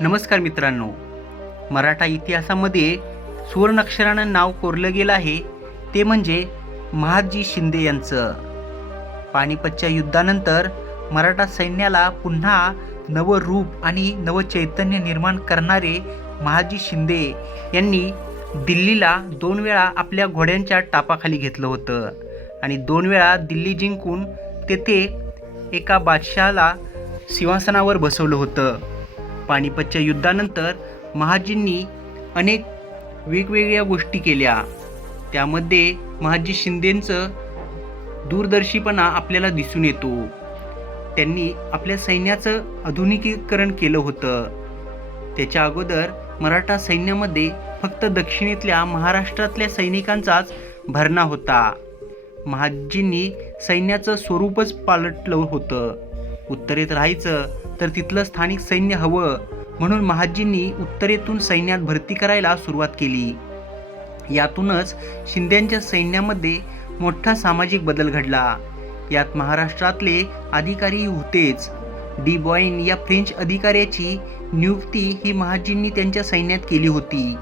नमस्कार मित्रांनो. मराठा इतिहासामध्ये सुवर्णाक्षरानं नाव कोरलं गेलं आहे. ते म्हणजे महादजी शिंदे यांचं. पानिपतच्या युद्धानंतर मराठा सैन्याला पुन्हा नवं रूप आणि नवं चैतन्य निर्माण करणारे महादजी शिंदे यांनी दिल्लीला दोन वेळा आपल्या घोड्यांच्या टापाखाली घेतलं होतं. आणि दोन वेळा दिल्ली जिंकून तेथे एका बादशहाला सिंहासनावर बसवलं होतं. पानिपतच्या युद्धानंतर महाजींनी अनेक वेगवेगळ्या गोष्टी केल्या. त्यामध्ये महाजी शिंदेंचं दूरदर्शीपणा आपल्याला दिसून येतो. त्यांनी आपल्या सैन्याचं आधुनिकीकरण केलं होतं. त्याच्या अगोदर मराठा सैन्यामध्ये फक्त दक्षिणेतल्या महाराष्ट्रातल्या सैनिकांचाच भरणा होता. महाजींनी सैन्याचं स्वरूपच पालटलं होतं. उत्तरेत राहायचं तर तिथलं स्थानिक सैन्य हवं म्हणून महाजींनी उत्तरेतून सैन्यात भरती करायला सुरुवात केली. यातूनच शिंद्यांच्या सैन्यामध्ये मोठा सामाजिक बदल घडला. यात महाराष्ट्रातले अधिकारी होतेच. डी बॉईन या फ्रेंच अधिकाऱ्याची नियुक्ती ही महाजींनी त्यांच्या सैन्यात केली होती.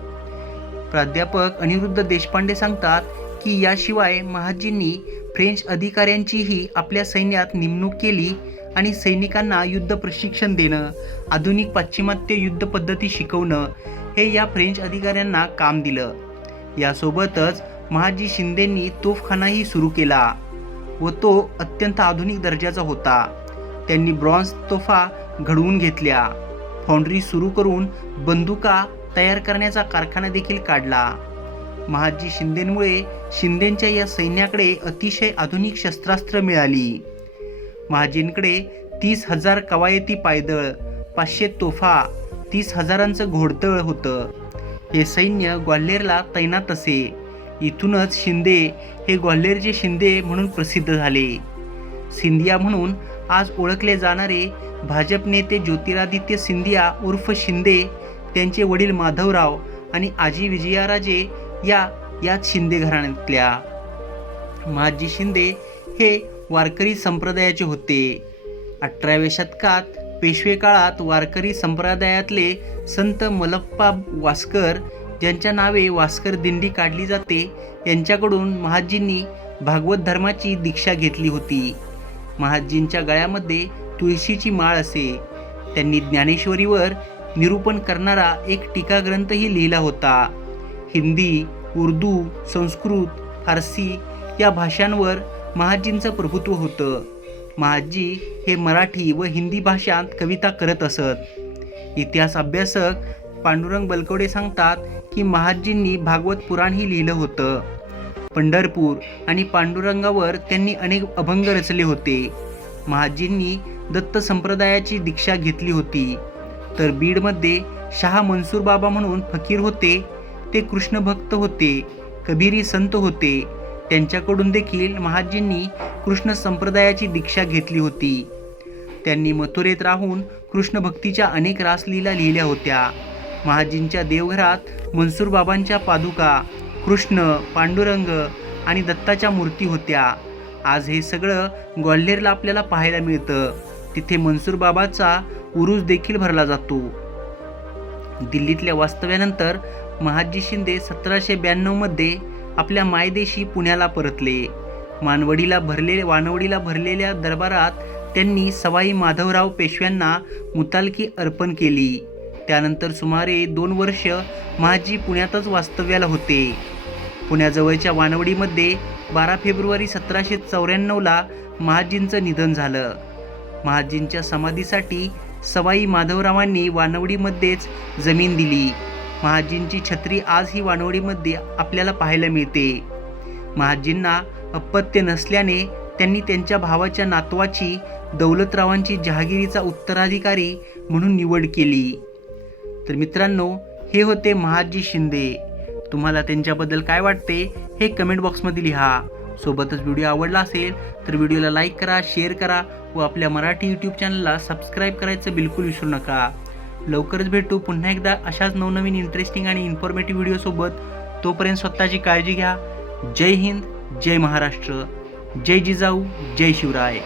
प्राध्यापक अनिरुद्ध देशपांडे सांगतात की याशिवाय महाजींनी फ्रेंच अधिकाऱ्यांचीही आपल्या सैन्यात नेमणूक केली आणि सैनिकांना युद्ध प्रशिक्षण देणं आधुनिक पाश्चिमात्य युद्ध पद्धती शिकवणं हे या फ्रेंच अधिकाऱ्यांना काम दिलं. यासोबतच महाजी शिंदेंनी तोफखानाही सुरू केला व तो अत्यंत आधुनिक दर्जाचा होता. त्यांनी ब्रॉन्झ तोफा घडवून घेतल्या. फाउंड्री सुरू करून बंदुका तयार करण्याचा कारखाना देखील काढला. महाजी शिंदेंमुळे शिंदेंच्या या सैन्याकडे अतिशय आधुनिक शस्त्रास्त्र मिळाली. महाजींकडे तीस हजार कवायती पायदळ पाचशे तोफा तीस हजारांचं घोडतळ होतं. हे सैन्य ग्वाल्हेरला तैनात असे. इथूनच शिंदे हे ग्वाल्हेरचे शिंदे म्हणून प्रसिद्ध झाले. सिंधिया म्हणून आज ओळखले जाणारे भाजप नेते ज्योतिरादित्य सिंधिया उर्फ शिंदे त्यांचे वडील माधवराव आणि आजी विजयाराजे या याच शिंदे घराण्यातल्या. महाजी शिंदे हे वारकरी संप्रदायाचे होते. अठराव्या शतकात पेशवे काळात वारकरी संप्रदायातले संत मलप्पा वास्कर ज्यांच्या नावे वास्कर दिंडी काढली जाते यांच्याकडून महाजींनी भागवत धर्माची दीक्षा घेतली होती. महाजींच्या गळ्यामध्ये तुळशीची माळ असे. त्यांनी ज्ञानेश्वरीवर निरूपण करणारा एक टीकाग्रंथही लिहिला होता. हिंदी उर्दू संस्कृत फारसी या भाषांवर महाजींचं प्रभुत्व होतं. महाजी हे मराठी व हिंदी भाषांत कविता करत असत. इतिहास अभ्यासक पांडुरंग बलकवडे सांगतात की महाजींनी भागवत पुराणही लिहिलं होतं. पंढरपूर आणि पांडुरंगावर त्यांनी अनेक अभंग रचले होते. महाजींनी दत्त संप्रदायाची दीक्षा घेतली होती. तर बीडमध्ये शहा मनसूर बाबा म्हणून फकीर होते ते कृष्णभक्त होते कबीरी संत होते त्यांच्याकडून देखील महाजींनी कृष्ण संप्रदायाची दीक्षा घेतली होती. त्यांनी मथुरेत राहून कृष्ण भक्तीच्या अनेक रासलीला लिहिल्या होत्या. महाजींच्या देवघरात मनसूर बाबांच्या पादुका कृष्ण पांडुरंग आणि दत्ताच्या मूर्ती होत्या. आज हे सगळं ग्वाल्हेरला आपल्याला पाहायला मिळतं. तिथे मनसूर बाबाचा उरूस देखील भरला जातो. दिल्लीतल्या वास्तव्यानंतर महाजी शिंदे सतराशे ब्याण्णवमध्ये आपल्या मायदेशी पुण्याला परतले. मानवडीला भरले वानवडीला भरलेल्या दरबारात त्यांनी सवाई माधवराव पेशव्यांना मुतालकी अर्पण केली. त्यानंतर सुमारे दोन वर्ष महाजी पुण्यातच वास्तव्याला होते. पुण्याजवळच्या वानवडीमध्ये बारा फेब्रुवारी सतराशे चौऱ्याण्णवला महाजींचं निधन झालं. महाजींच्या समाधीसाठी सवाई माधवरावांनी वानवडीमध्येच जमीन दिली. महाजींची छत्री आज ही वानवडीमध्ये आपल्याला पाहायला मिळते. महाजींना अपत्य नसल्याने त्यांनी त्यांच्या भावाच्या नातवाची दौलतरावांची जहागिरीचा उत्तराधिकारी म्हणून निवड केली. तर मित्रांनो हे होते महाजी शिंदे. तुम्हाला त्यांच्याबद्दल काय वाटते हे कमेंट बॉक्समध्ये लिहा. सोबतच व्हिडिओ आवडला असेल तर व्हिडिओला लाईक करा शेअर करा व आपल्या मराठी यूट्यूब चॅनलला सबस्क्राईब करायचं बिलकुल विसरू नका. लवकरच भेटू. पुन्हा एकदा अशाच नवनवीन इंटरेस्टिंग आणि इन्फॉर्मेटिव्ह व्हिडिओसोबत तोपर्यंत स्वतःची काळजी घ्या. जय हिंद जय महाराष्ट्र. जय जिजाऊ जय शिवराय.